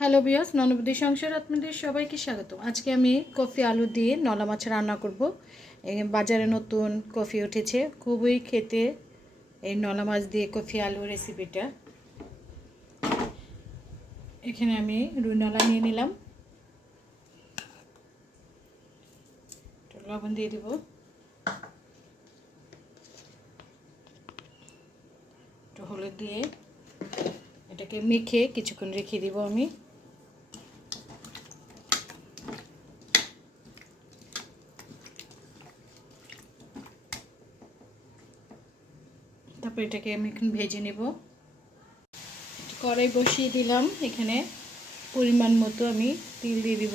Hello বিয়াস ননবদী সংসার আপনাদের সবাইকে স্বাগত আজকে আমি কফি আলু দিয়ে নলা মাছ রান্না করব। বাজারে নতুন কফি উঠেছে। খুবই খেতে এই নলা মাছ দিয়ে কফি আলু রেসিপিটা এখানে আমি রুই নলা নিয়ে নিলাম। লবণ দিয়ে দেব। একটু হলুদ দিয়ে এটাকে মেখে কিছুক্ষণ রেখে দিব আমি। তারপর এটাকে আমি এখন ভেজে নেব। কড়াই বসিয়ে দিলাম। এখানে পরিমাণ মতো আমি তেল দিয়ে দিব।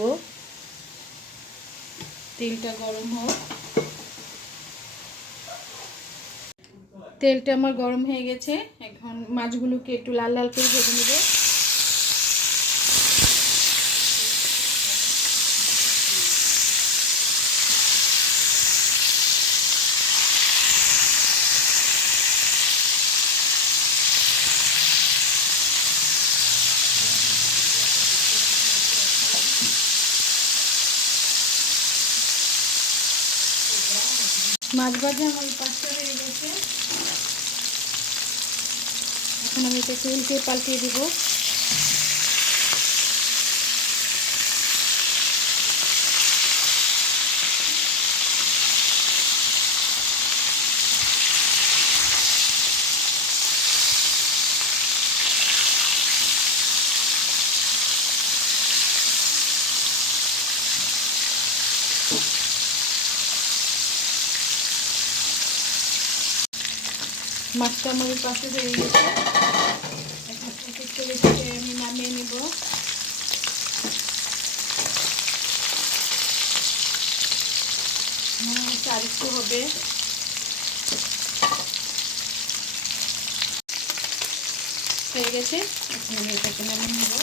তেলটা গরম হোক। তেলটা আমার গরম হয়ে গেছে। এখন মাছগুলোকে একটু লাল লাল করে ভেজে নেব। মাছ ভাজা আমার পাঁচটা হয়ে গেছে। এখন আমি এটা পাল্টিয়ে দিব। মাছটা আমার পাশে হয়ে গেছে। আমি নামিয়ে নেব। আরেকটু হবে। হয়ে গেছে। এখন এটাকে নামিয়ে নেব।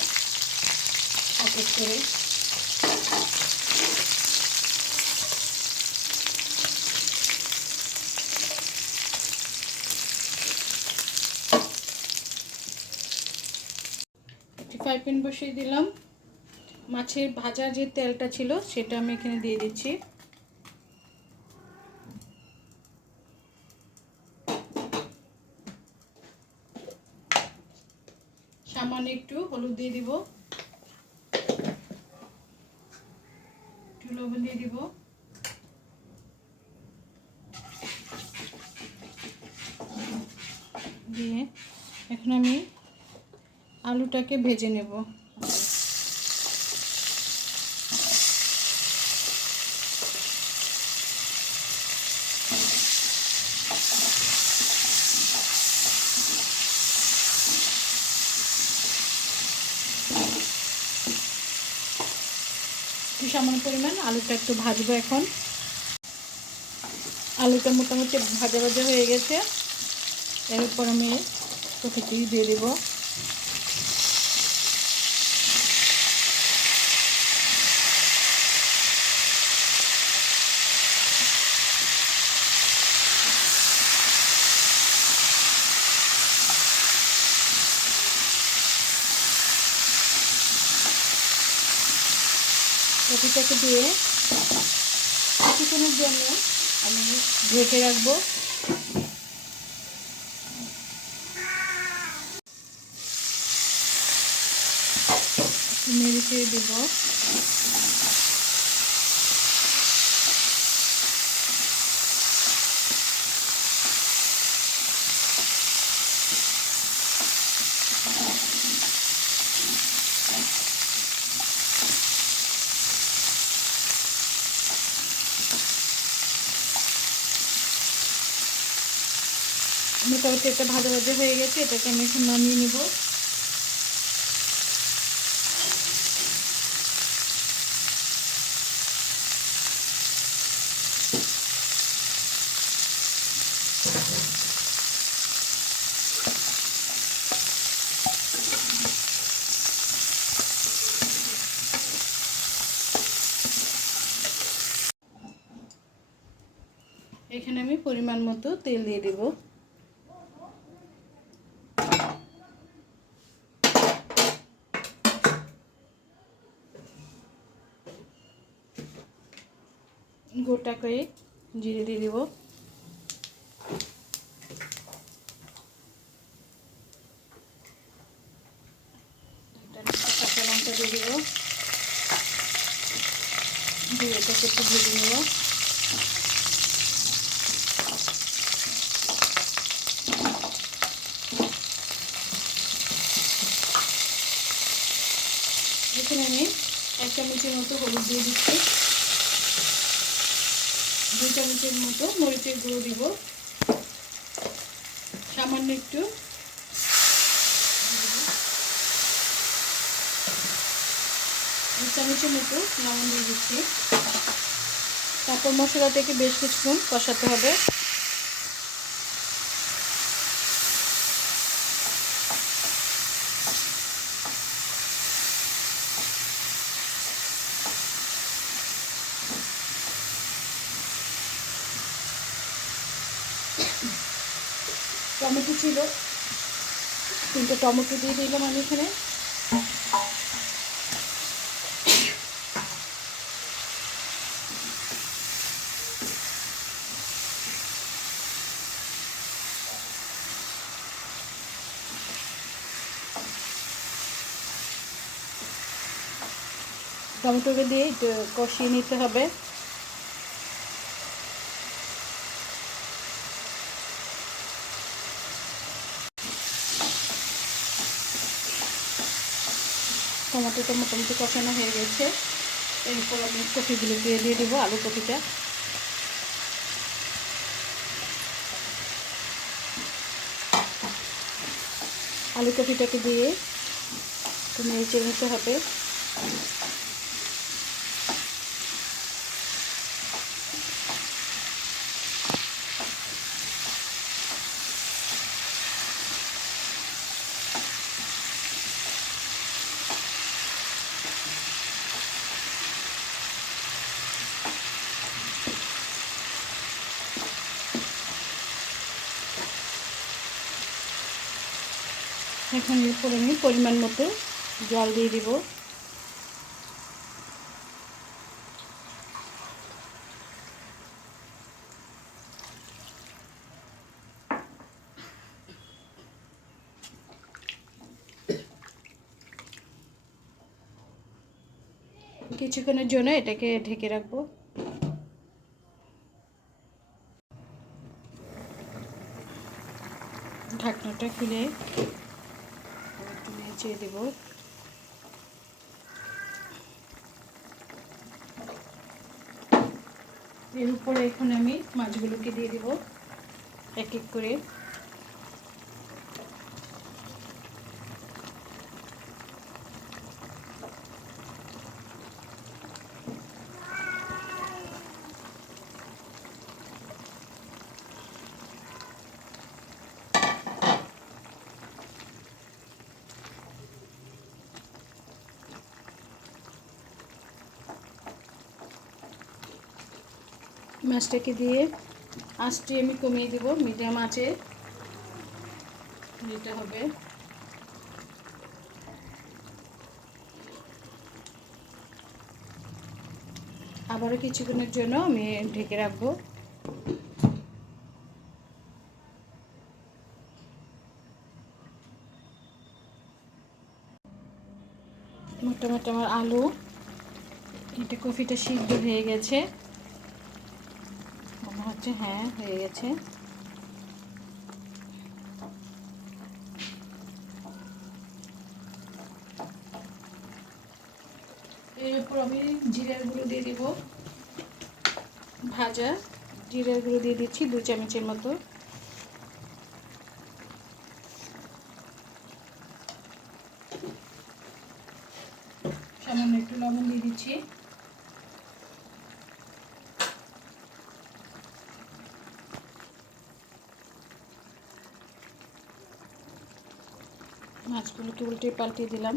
করে। ফ্রাই প্যান বসিয়ে দিলাম। মাছের ভাজা যে তেলটা ছিল সেটা আমি এখানে দিয়ে দিচ্ছি। সামান্য একটু হলুদ দিয়ে দিব। একটু লবণ দিয়ে দিব। দিয়ে এখন আমি আলুটাকে ভেজে নেব। একটু সামান্য পরিমাণ আলুটা একটু ভাজবো এখন। আলুটা মোটামুটি ভাজা ভাজা হয়ে গেছে। এরপর আমি কফিটি দিয়ে দেবো। কফিটাকে দিয়ে কিছুক্ষণের জন্য আমি ঢেকে রাখব। নেড়ে দেবো। মোটামুটি একটা ভাজা ভাজা হয়ে গেছে, এটাকে আমি এখন নামিয়ে নিব। এখানে আমি পরিমাণ মতো তেল দিয়ে দেবো। গোটা করে জিরে দিয়ে দিব। দিয়ে একটু এখানে আমি এক চামচের মতো হলুদ দিয়ে দিচ্ছি। দুই চামচের মতো মরিচের গুঁড়ো দিব। সামান্য একটু। চামচের মতো লবণ দিয়ে দিচ্ছি। তারপর মশলাটাকে বেশ কিছুক্ষণ কষাতে হবে টমেটো ছিল। তিনটে টমেটো দিয়ে দিলাম আমি এখানে। টমেটোকে দিয়ে কষিয়ে নিতে হবে। টমেটোটা মোটামুটি কষানো হয়ে গেছে। এরপর আমি কপিগুলো দিয়ে দিয়ে দেবো আলু কপিটা আলু কপিটাকে দিয়ে একটু নেড়ে নিতে হবে। এখন এরপর আমি পরিমাণ মতো জল দিয়ে দিব। কিছুক্ষণের জন্য এটাকে ঢেকে রাখব। ঢাকনাটা খুলে নেচে দেব। এর উপরে এখন আমি মাছগুলোকে দিয়ে দেব এক এক করে। মাছটাকে দিয়ে আঁচটি আমি কমিয়ে দেব মিডিয়াম আঁচে। দিতে হবে। আবারও কিছুক্ষণের জন্য আমি ঢেকে রাখব। মোটামুটি আমার আলু, এটা কফিটা সিদ্ধ হয়ে গেছে। হচ্ছে হ্যাঁ হয়ে গেছে। এর উপর আমি জিরার গুঁড়ো দিয়ে দিব। ভাজা জিরার গুঁড়ো দিয়ে দিচ্ছি দু চামচের মতো। সামান্য একটু লবণ দিয়ে দিচ্ছি। মাছগুলোকে উল্টে পাল্টে দিলাম।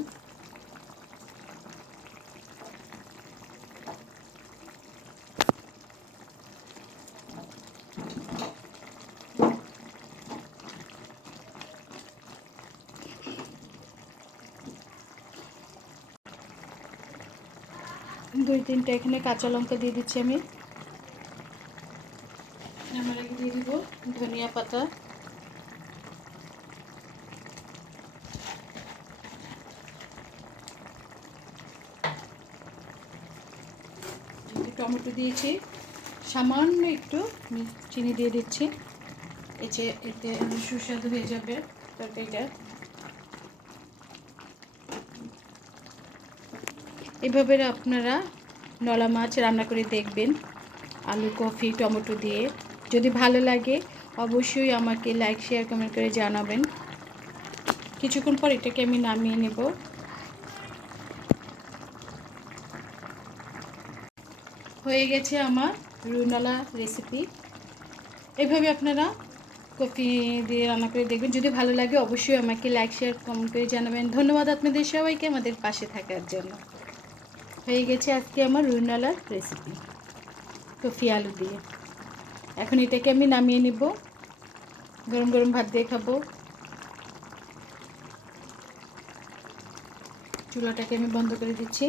দুই তিনটা এখানে কাঁচা লঙ্কা দিয়ে দিচ্ছি আমি। আমরা দিয়ে দিব। ধনিয়া পাতা। টমেটো দিয়েছি। সামান্য একটু চিনি দিয়ে দিচ্ছি। এতে এতে সুস্বাদু হয়ে যাবে তরকারিটা। এভাবে আপনারা নলা মাছ রান্না করে দেখবেন। আলু, কফি, টমেটো দিয়ে। যদি ভালো লাগে, অবশ্যই আমাকে লাইক শেয়ার কমেন্ট করে জানাবেন। কিছুক্ষণ পর এটাকে আমি নামিয়ে নেব। হয়ে গেছে আমার রুনালা রেসিপি এভাবে আপনারা কফি দিয়ে রান্না করে দেখবেন। যদি ভালো লাগে অবশ্যই আমাকে লাইক শেয়ার কমেন্ট করে জানাবেন। ধন্যবাদ আপনাদের সবাইকে আমাদের পাশে থাকার জন্য। হয়ে গেছে আজকে আমার রুনালার রেসিপি কফি আলু দিয়ে। এখন এটাকে আমি নামিয়ে নিব। গরম গরম ভাত দিয়ে খাব। চুলাটাকে আমি বন্ধ করে দিচ্ছি।